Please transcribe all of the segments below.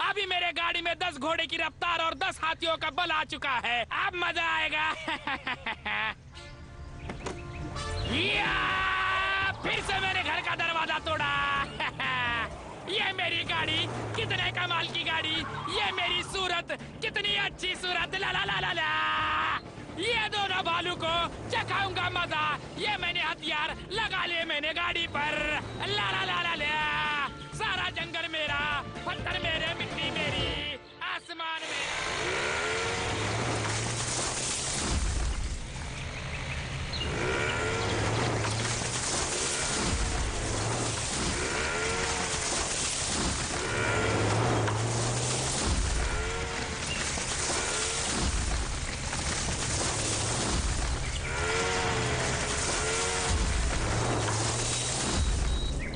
अभी मेरे गाड़ी में 10 घोड़े की रफ्तार और 10 हाथियों का बल आ चुका है। अब मजा आएगा। या! फिर से मैंने घर का दरवाजा तोड़ा। ये मेरी गाड़ी, कितने कमाल की गाड़ी। ये मेरी सूरत, कितनी अच्छी सूरत। ला ला ला ला ला। ये दोनों भालू को चखाऊंगा मजा। ये मैंने हथियार लगा लिए मैंने गाड़ी पर। ला ला ला ला ला। सारा जंगल मेरा, पत्थर मेरे, मिट्टी मेरी, आसमान मेरा।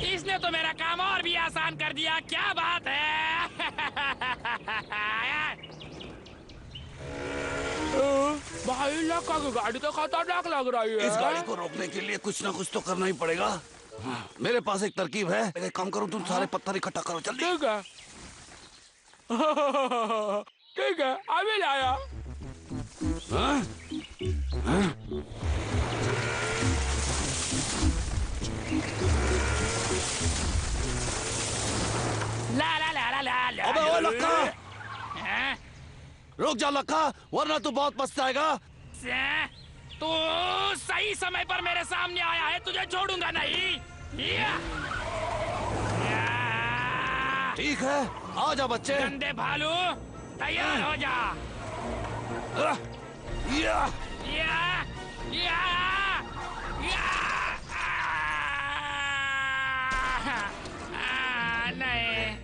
इसने तो मेरा काम और भी आसान कर दिया। क्या बात है। भाई लक्का की गाड़ी तो खतरनाक लग रही है। इस गाड़ी को रोकने के लिए कुछ ना कुछ तो करना ही पड़ेगा। मेरे पास एक तरकीब है। एक काम करो, तुम सारे पत्थर इकट्ठा करो जल्दी। ठीक है। ठीक है, अभी लाया। हाँ? हाँ? ला ला ला ला ला ला। अबे ओ लक्का, हाँ? रुक जा लक्का, वरना तू बहुत पछताएगा। तू सही समय पर मेरे सामने आया है, तुझे छोड़ूंगा नहीं। या! या! ठीक है, आ जा बच्चे। गंदे भालू, तैयार हो जा। या! या! या! या! नहीं।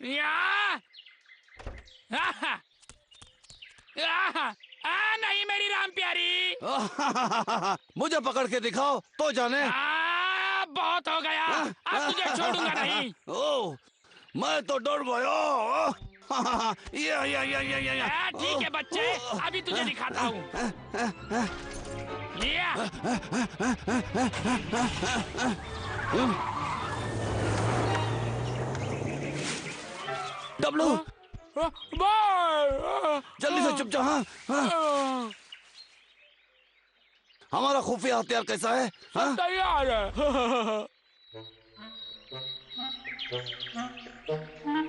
या! नहीं मेरी राम प्यारी। मुझे पकड़ के दिखाओ तो जाने। बहुत हो गया, अब तुझे छोड़ूंगा नहीं। ओ, मैं तो डर गया। या। ठीक है बच्चे, अभी तुझे दिखाता हूँ। डब्लू, जल्दी से चुप जा। हाँ? हमारा खुफिया हथियार कैसा है? हाँ? तैयार है।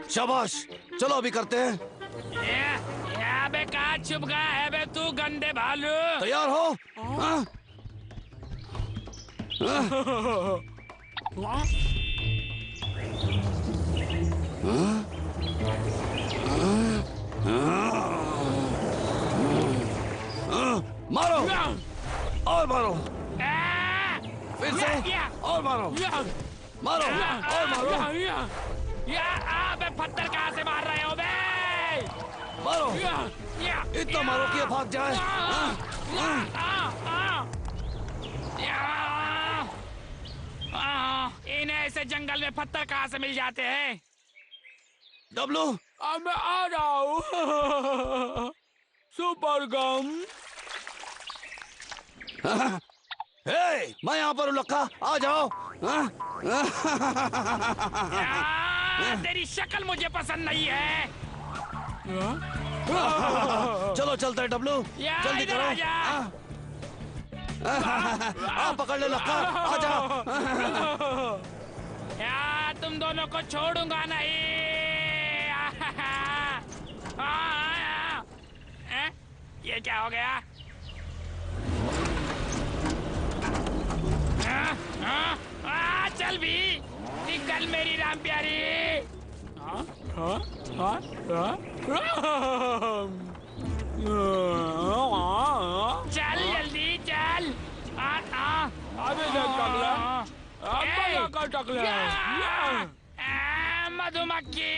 शाबाश, चलो अभी करते हैं। बे कहाँ छुप गया है बे तू गंदे भालू? तैयार हो? हाँ? मारो और मारो, फिर से और मारो, मारो और मारो। बे पत्थर कहाँ से मार रहे हो बे? मारो, इतना मारो कि ये भाग जाए। इन्हें ऐसे जंगल में पत्थर कहाँ से मिल जाते हैं? डब्लू, अब मैं आ रहा हूँ। सुपर गम। हे, मैं यहाँ पर हूँ लक्का, आ जाओ। तेरी शक्ल मुझे पसंद नहीं है। चलो चलते हैं डब्लू, जल्दी करो। आप पकड़ ले लक्का, आ जाओ। तुम दोनों को छोड़ूंगा नहीं। ये क्या हो गया? चल भी निकल मेरी राम प्यारी। चल जल्दी चल। अभी मधुमक्खी।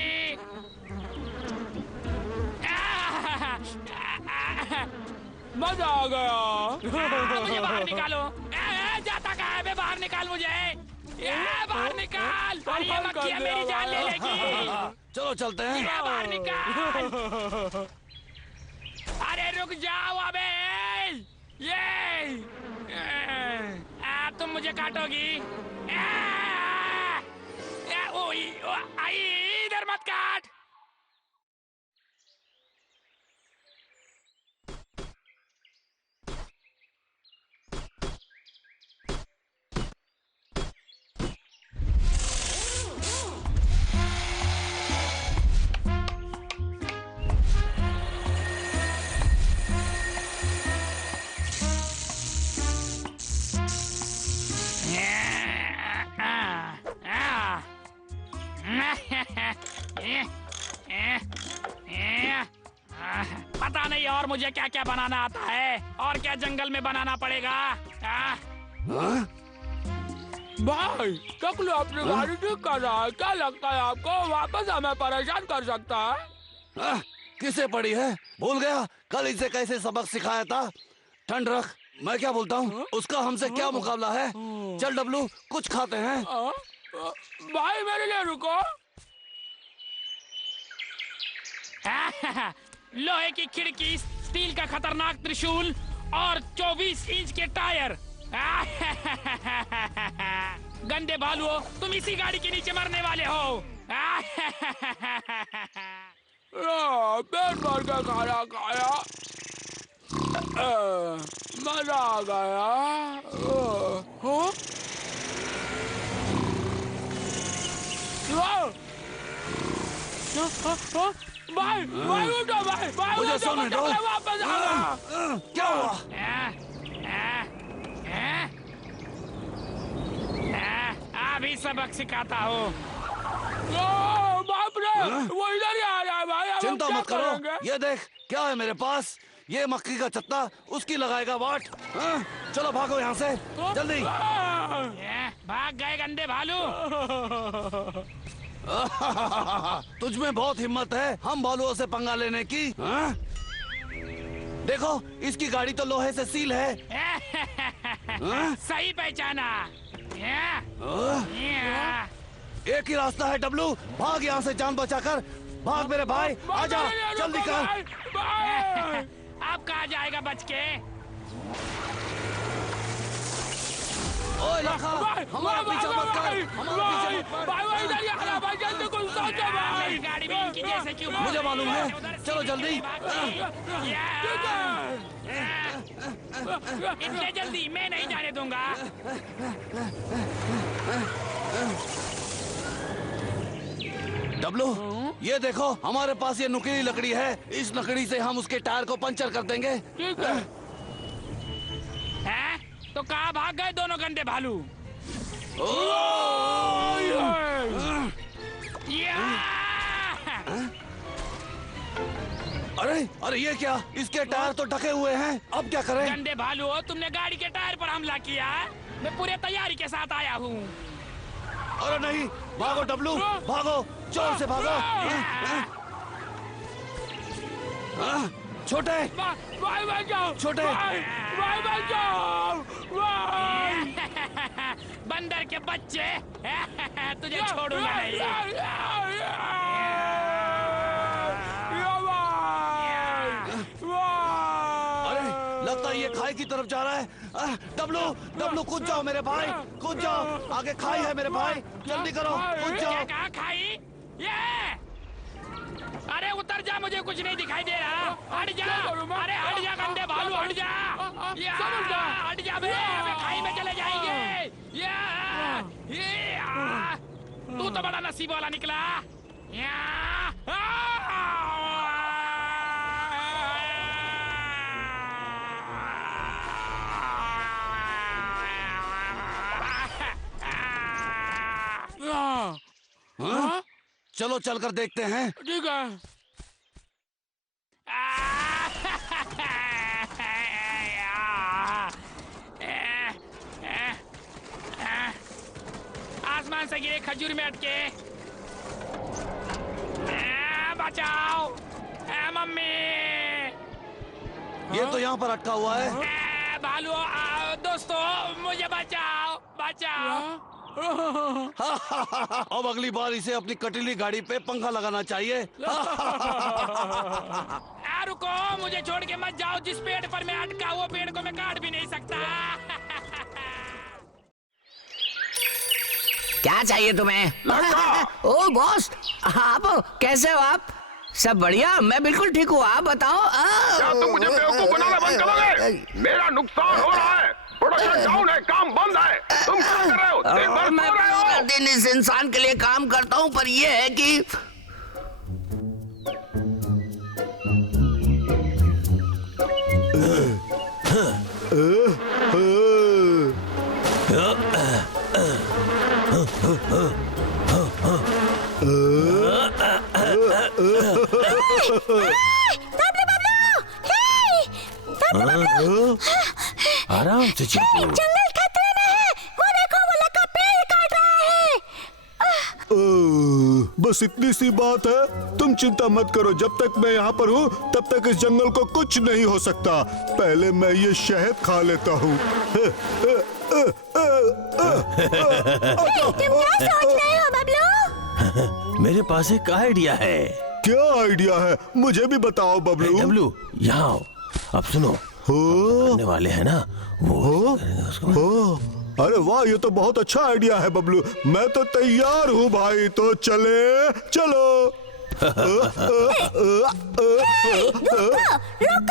मजा आ गया। मुझे बाहर निकालो। जाता कहाँ है बे? बाहर निकाल मुझे। बाहर निकाल। अरे ये मक्खियाँ मेरी जान ले लेगी। चलो चलते हैं। बाहर निकाल। अरे रुक जाओ अबे। ये तुम मुझे काटोगी। ओए, आई, इधर मत काट। पता नहीं और मुझे क्या क्या बनाना आता है और क्या जंगल में बनाना पड़ेगा। हाँ? भाई टकलू अपनी गाड़ी ठीक कर रहा है, क्या लगता है आपको वापस हमें परेशान कर सकता है? हाँ? किसे पड़ी है? भूल गया कल इसे कैसे सबक सिखाया था। ठंड रख, मैं क्या बोलता हूँ, उसका हमसे क्या मुकाबला है। चल डब्लू, कुछ खाते हैं। भाई मेरे लिए रुको। लोहे की खिड़की, स्टील का खतरनाक त्रिशूल और 24 इंच के टायर। गंदे भालुओं, तुम इसी गाड़ी के नीचे मरने वाले हो। पेट भर के खाना खाया, मजा आ गया। भाई भाई उठो, भाई मुझे उठो, सोने दो। वापस आ गया। क्या हुआ? अभी सबक सिखाता हूँ। बाप रे, वो इधर ही आ रहा है भाई। अब चिंता हम क्या मत करो, करेंगे? ये देख क्या है मेरे पास। ये मक्खी का छत्ता, उसकी लगाएगा वाट। हाँ? चलो भागो यहाँ से जल्दी। भाग गए गंदे भालू। तुझ में बहुत हिम्मत है हम भालुओं से पंगा लेने की। हाँ? देखो इसकी गाड़ी तो लोहे से सील है। हाँ? सही पहचाना। एक ही रास्ता है डब्लू, भाग यहाँ से जान बचाकर। भाग मेरे भाई, आजा जल्दी कर। अब कहाँ जाएगा बच के? ओए लखा, हमारा पीछा मत कर, हमारा पीछा मत कर। भाई इधर ही आ रहा है भाई, जल्दी कुछ सोचो भाई। मेरी गाड़ी भी इनकी जैसे क्यों? मुझे मालूम है, चलो जल्दी। इतने जल्दी मैं नहीं जाने दूंगा। डब्लू, ये देखो हमारे पास ये नुकीली लकड़ी है। इस लकड़ी से हम उसके टायर को पंचर कर देंगे। ठीक है। हैं? तो कहाँ भाग गए दोनों गंदे भालू? अरे अरे ये क्या, इसके टायर तो ढके हुए हैं, अब क्या करें? गंदे भालू, तुमने गाड़ी के टायर पर हमला किया। मैं पूरे तैयारी के साथ आया हूँ। अरे नहीं, भागो डब्लू, भागो, जोर से भागो। छोटे, भाई बचाओ, छोटे। भाई बचाओ, भाई। बंदर के बच्चे, तुझे छोड़ूंगा नहीं। अरे लगता है ये खाई की तरफ जा रहा है। डब्लू, डब्लू कूद जाओ मेरे भाई, कूद जाओ, आगे खाई है मेरे भाई, जल्दी करो, कूद क्या जाओ। कहा खाई? ये अरे उतर जा, मुझे कुछ नहीं दिखाई दे रहा। हट जा, अरे हट जा गंदे भालू, हट जा। हट जा बे, अबे खाई में चले जाएंगे। तू तो बड़ा नसीब वाला निकला। हाँ? चलो चलकर देखते हैं। ठीक है। आसमान से गिरे खजूर में अटके। बचाओ मम्मी। ये तो यहाँ पर अटका हुआ है। भालू, दोस्तों मुझे बचाओ, बचाओ। अब अगली बार इसे अपनी कटीली गाड़ी पे पंखा लगाना चाहिए। रुको, मुझे छोड़ के मत जाओ। जिस पेड़ पर मैं अटका वो पेड़ को मैं काट भी नहीं सकता। क्या चाहिए तुम्हें? ओ बॉस, आप कैसे हो? आप सब बढ़िया? मैं बिल्कुल ठीक हूँ, आप बताओ। क्या तुम मुझे बेवकूफ बनाना बंद करोगे? मेरा नुकसान हो रहा है, प्रोडक्शन डाउन है, काम बंद है। तुम क्या कर रहे हो? दिन भर मैं सो रहे हो? पूरा दिन इस इंसान के लिए काम करता हूँ, पर ये है कि आराम से चलो। जंगल खतरे में है। वो देखो, वो लड़का पेड़ काट रहा है। बस इतनी सी बात है, तुम चिंता मत करो। जब तक मैं यहाँ पर हूँ तब तक इस जंगल को कुछ नहीं हो सकता। पहले मैं ये शहद खा लेता हूँ। तुम क्या सोच रहे हो बबलू? मेरे पास एक आइडिया है। क्या आइडिया है? मुझे भी बताओ बबलू। डब्लू, यहाँ आओ। अब सुनो, करने वाले हैं ना वो। अरे वाह, ये तो बहुत अच्छा आइडिया है बबलू। मैं तो तैयार हूँ भाई, तो चले चलो। रुको!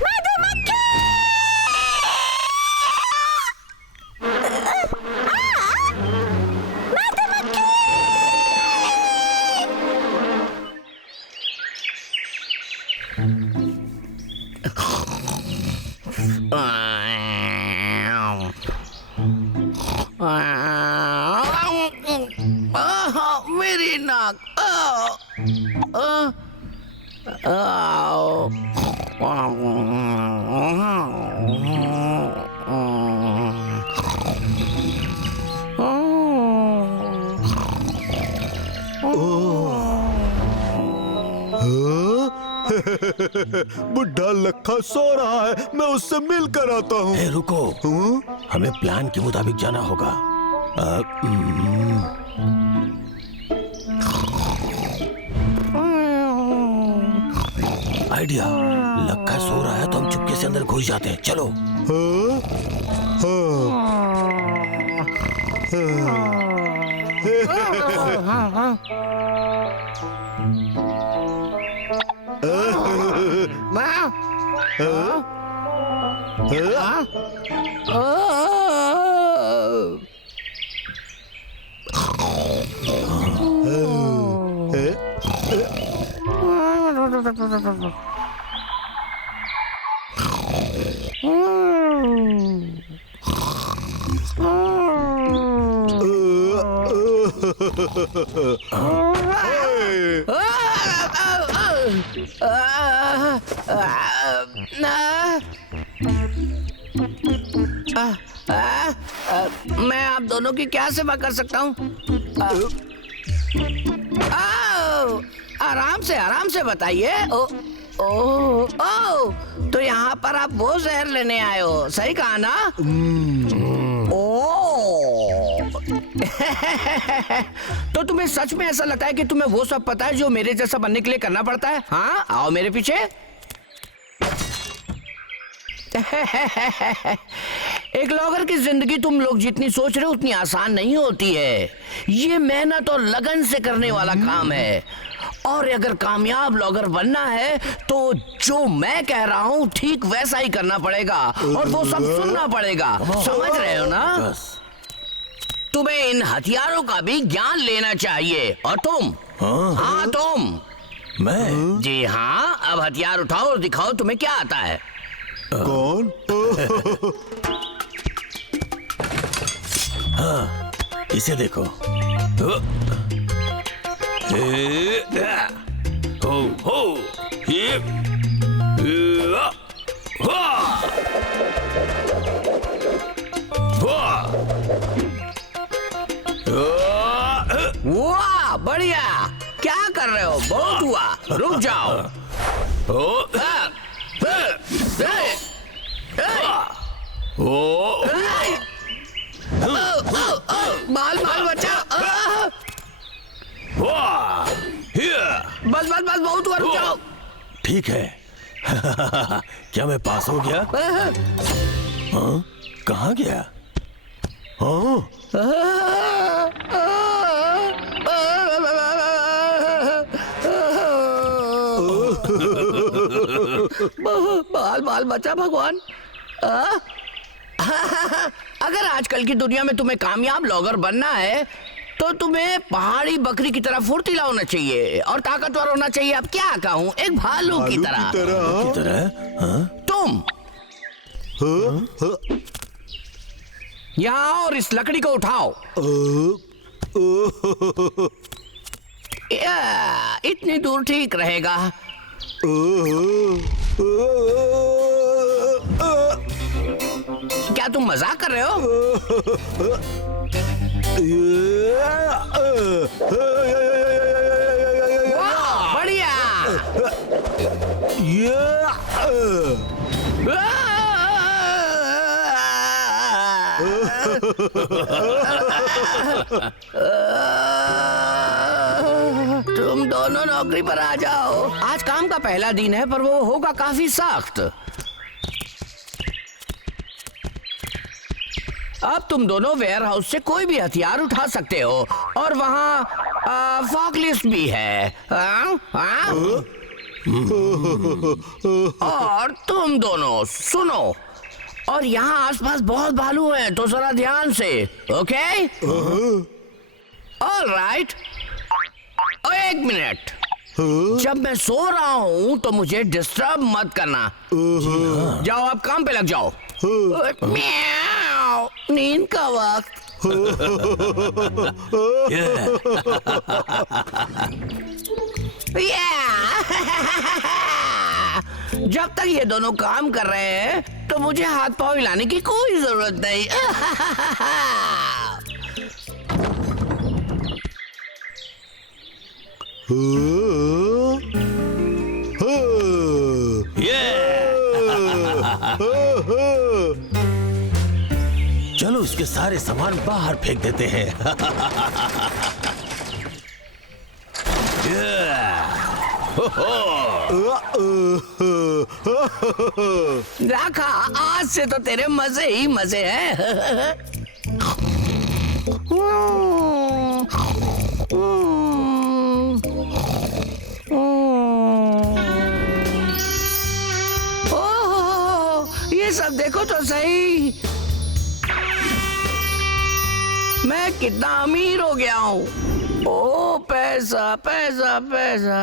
मधुमक्खी! मेरी नाक। बुढ़ा लखा सो रहा है, मैं उससे मिल कर आता हूँ। ए, रुको। हमें प्लान के मुताबिक जाना होगा। आइडिया, लखा सो रहा है तो हम चुपके से अंदर घुस जाते हैं। चलो। मैं आप दोनों की क्या सेवा कर सकता हूँ? आराम से बताइए। तो यहाँ पर आप वो जहर लेने आए हो, सही कहा ना? तो तुम्हें सच में ऐसा लगता है कि तुम्हें वो सब पता है जो मेरे जैसा बनने के लिए करना पड़ता है? हाँ, आओ मेरे पीछे। एक लॉगर की जिंदगी तुम लोग जितनी सोच रहे हो उतनी आसान नहीं होती है। ये मेहनत और लगन से करने वाला काम है, और अगर कामयाब लॉगर बनना है तो जो मैं कह रहा हूँ ठीक वैसा ही करना पड़ेगा, और वो सब सुनना पड़ेगा। समझ रहे हो ना? तुम्हें इन हथियारों का भी ज्ञान लेना चाहिए। और तुम? हाँ तुम। मैं? जी हाँ, अब हथियार उठाओ और दिखाओ तुम्हें क्या आता है। कौन? हाँ, इसे देखो। हो हो, ये वाह, बढ़िया। क्या कर रहे हो? बहुत हुआ, रुक जाओ। बाल बचा। बस बहुत हुआ, रुक जाओ। ठीक है। क्या मैं पास हो गया? हाँ? कहाँ गया? हाँ, बाल बाल बचा भगवान। अगर आजकल की दुनिया में तुम्हें कामयाब ब्लॉगर बनना है तो तुम्हें पहाड़ी बकरी की तरह फुर्तीला होना चाहिए और ताकतवर होना चाहिए। अब क्या कहूँ, एक भालू की तरह। की तरह? हाँ? तुम यहाँ और इस लकड़ी को उठाओ। इतनी दूर ठीक रहेगा। क्या तुम मजाक कर रहे हो? बढ़िया। तुम दोनों नौकरी पर आ जाओ। आज काम का पहला दिन है पर वो होगा काफी सख्त। अब तुम दोनों वेयर हाउस से कोई भी हथियार उठा सकते हो और वहाँ फॉकलिफ्ट भी है। और तुम दोनों सुनो, और यहाँ आसपास बहुत भालू हैं तो जरा ध्यान से। ओके? ऑलराइट। एक मिनट, जब मैं सो रहा हूँ तो मुझे डिस्टर्ब मत करना। जाओ अब काम पे लग जाओ। म्याऊ, नींद का वक्त। जब तक ये दोनों काम कर रहे हैं तो मुझे हाथ पांव हिलाने की कोई जरूरत नहीं। चलो उसके सारे सामान बाहर फेंक देते हैं। राखा, आज से तो तेरे मजे ही मजे हैं। ओह, ये सब देखो तो सही, मैं कितना अमीर हो गया हूँ। ओ पैसा पैसा पैसा।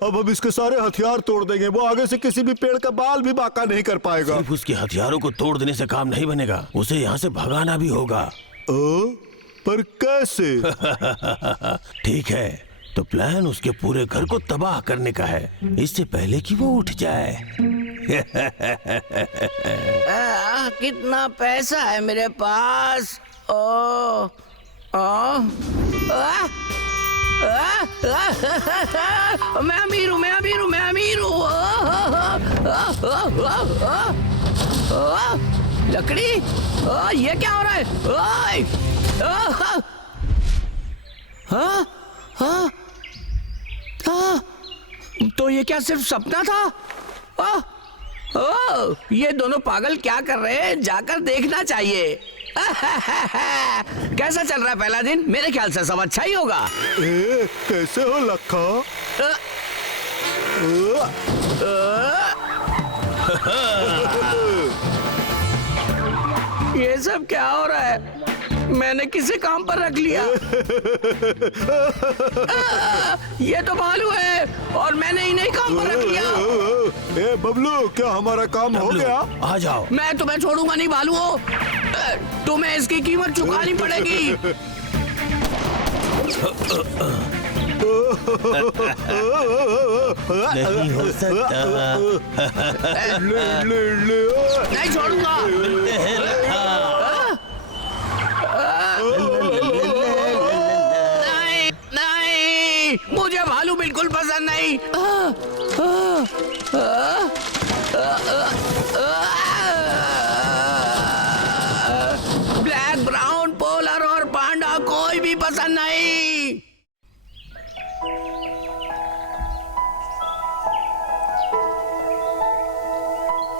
अब हम इसके सारे हथियार तोड़ देंगे, वो आगे से किसी भी पेड़ का बाल भी बांका नहीं कर पाएगा। सिर्फ उसके हथियारों को तोड़ देने से काम नहीं बनेगा, उसे यहाँ से भगाना भी होगा। पर कैसे? ठीक है, तो प्लान उसके पूरे घर को तबाह करने का है, इससे पहले कि वो उठ जाए। कितना पैसा है मेरे पास। मैं अमीर हूँ, मैं अमीर हूँ, मैं अमीर हूँ। लकड़ी, ये क्या हो रहा है? तो ये क्या सिर्फ सपना था? ये दोनों पागल क्या कर रहे हैं, जाकर देखना चाहिए। कैसा चल रहा है पहला दिन? मेरे ख्याल से सब अच्छा ही होगा। कैसे हो लखा? ये सब क्या हो रहा है? मैंने किसे काम पर रख लिया? ये तो भालू है और मैंने इन्हें काम पर रख लिया। ए बबलू, क्या हमारा काम हो गया? आ जाओ। मैं तुम्हें छोड़ूंगा नहीं भालू हो, तुम्हें इसकी कीमत चुकानी पड़ेगी। नहीं हो सकता। नहीं छोड़ूंगा। नहीं नहीं, मुझे भालू बिल्कुल पसंद नहीं। ब्लैक, ब्राउन, पोलर और पांडा कोई भी पसंद नहीं।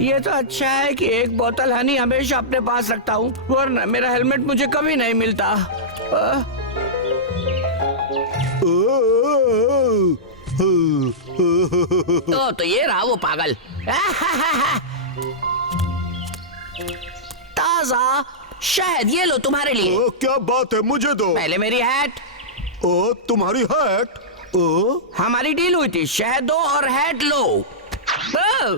ये तो अच्छा है कि एक बोतल हनी हमेशा अपने पास रखता हूँ, वरना मेरा हेलमेट मुझे कभी नहीं मिलता। तो ये रहा वो पागल। ताजा शहद, ये लो तुम्हारे लिए। ओ, क्या बात है, मुझे दो। पहले मेरी हैट। ओ, तुम्हारी हैट। ओ, हमारी डील हुई थी, शहद दो और हैट लो।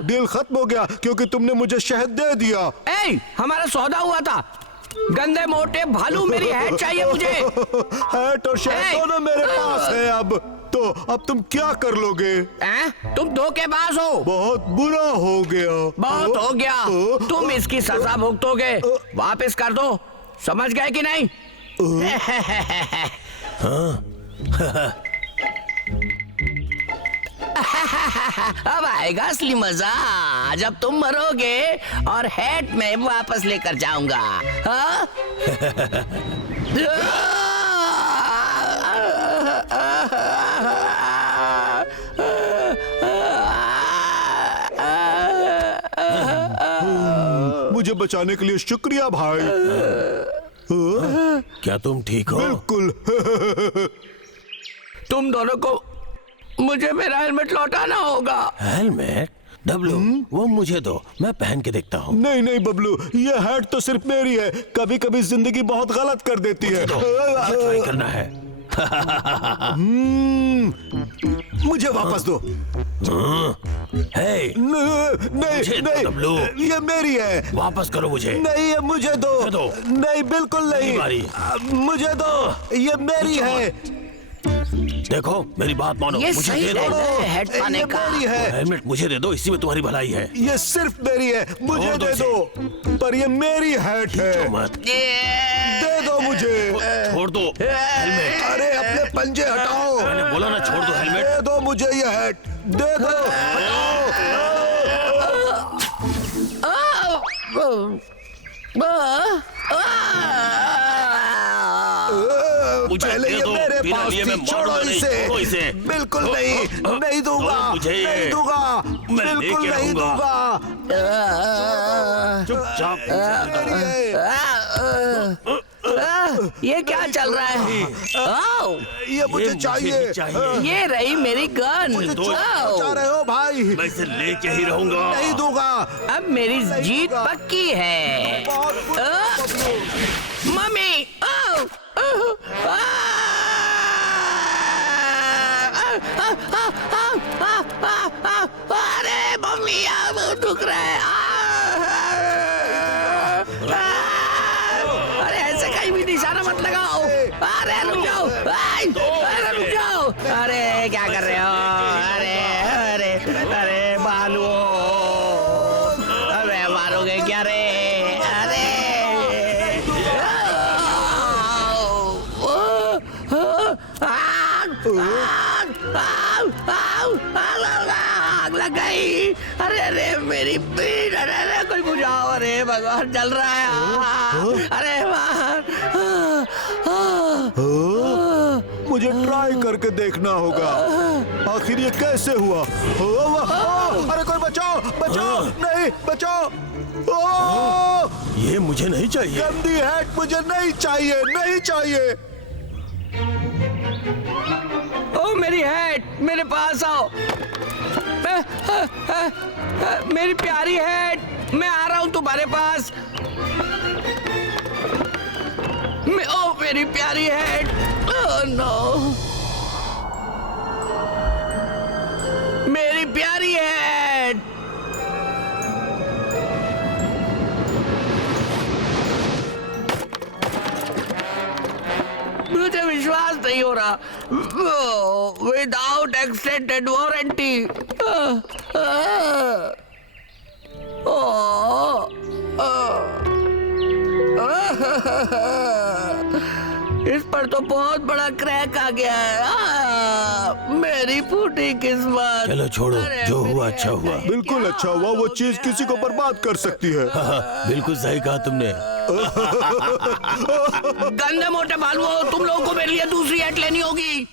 डील खत्म हो गया क्योंकि तुमने मुझे शहद दे दिया। हमारा सौदा हुआ था। गंदे मोटे भालू, मेरी हैट चाहिए मुझे। हैट और शहद दोनों मेरे पास है अब। तो अब तुम क्या कर लोगे? तुम धोखेबाज हो। बहुत बुरा हो गया। बहुत हो गया। तुम इसकी सजा भुगतोगे। वापस कर दो, समझ गए कि नहीं? अब आएगा असली मजा, जब तुम मरोगे और हैट में वापस लेकर जाऊंगा। हाँ? मुझे बचाने के लिए शुक्रिया भाई। क्या तुम ठीक हो? बिल्कुल। तुम दोनों को मुझे मेरा हेलमेट लौटाना होगा। हेलमेट? डब्लू, वो मुझे दो, मैं पहन के देखता हूँ। नहीं नहीं बबलू, ये हैट तो सिर्फ मेरी है। कभी कभी जिंदगी बहुत गलत कर देती है। ट्राई करना है। मुझे वापस दो। हे, नहीं नहीं, डब्लू, ये मेरी है। वापस करो मुझे। नहीं, ये मुझे दो। नहीं, बिल्कुल नहीं, मुझे दो, ये मेरी है। देखो मेरी बात मानो, ये मुझे सही दे दो। है, हेड पाने ये का। मेरी है। हेलमेट मुझे दे दो, इसी में तुम्हारी भलाई है। ये सिर्फ मेरी है, मुझे छोड़ दो दे दो। पर ये मेरी हैट है। मत दे दो मुझे। छोड़ दो हेलमेट। अरे अपने पंजे हटाओ। मैंने बोला ना छोड़ दो हेलमेट। दे दो मुझे ये हैट, दे दो। पहले दे ये दो, मेरे बिना पास लिए मैं थी, छोड़ो मारूंगा नहीं, छोड़ो इसे। इसे। बिल्कुल नहीं, नहीं दूंगा, नहीं दूंगा, मैं बिल्कुल लेके नहीं रहूंगा। दूंगा। चुपचाप ये क्या चल रहा है? ये मुझे मुझे चाहिए। भी चाहिए। ये रही मेरी गन। मुझे चाह रहे हो भाई? मैं इसे लेके ही रहूंगा। नहीं दूंगा। अब मेरी जीत पक्की है। बहुत बुरा। मम्मी, अरे मम्मी, अब दुख रहा है। अरे ऐसे कहीं भी निशाना मत लगाओ। अरे रुक जाओ, अरे रुक जाओ। अरे क्या कर रहे हो? अरे अरे अरे बालू, अरे मारोगे क्या रे? अरे आग लग गई। अरे अरे मेरी पीठ, अरे अरे कोई बुझाओ। अरे भगवान, जल रहा है। अरे मुझे ट्राई करके देखना होगा आखिर ये कैसे हुआ। अरे कोई बचाओ, बचाओ, नहीं बचाओ। ये मुझे नहीं चाहिए। गंदी हैट मुझे नहीं चाहिए, नहीं चाहिए। ओ मेरी हैट, मेरे पास आओ। मेरी प्यारी हैट, मैं आ रहा हूँ तुम्हारे पास। ओ मेरी प्यारी हैट। ओह नो, मेरी प्यारी हैट। मुझे विश्वास नहीं हो रहा। Without extended warranty. इस पर तो बहुत बड़ा क्रैक आ गया है। मेरी फूटी किस्मत। चलो छोड़ो, अरे जो हुआ मेरी अच्छा हुआ। बिल्कुल अच्छा हुआ। वो चीज किसी को बर्बाद कर सकती है। बिल्कुल सही कहा तुमने। गंदे मोटे भालुओं, तुम लोगों को मेरे लिए दूसरी हैट लेनी होगी।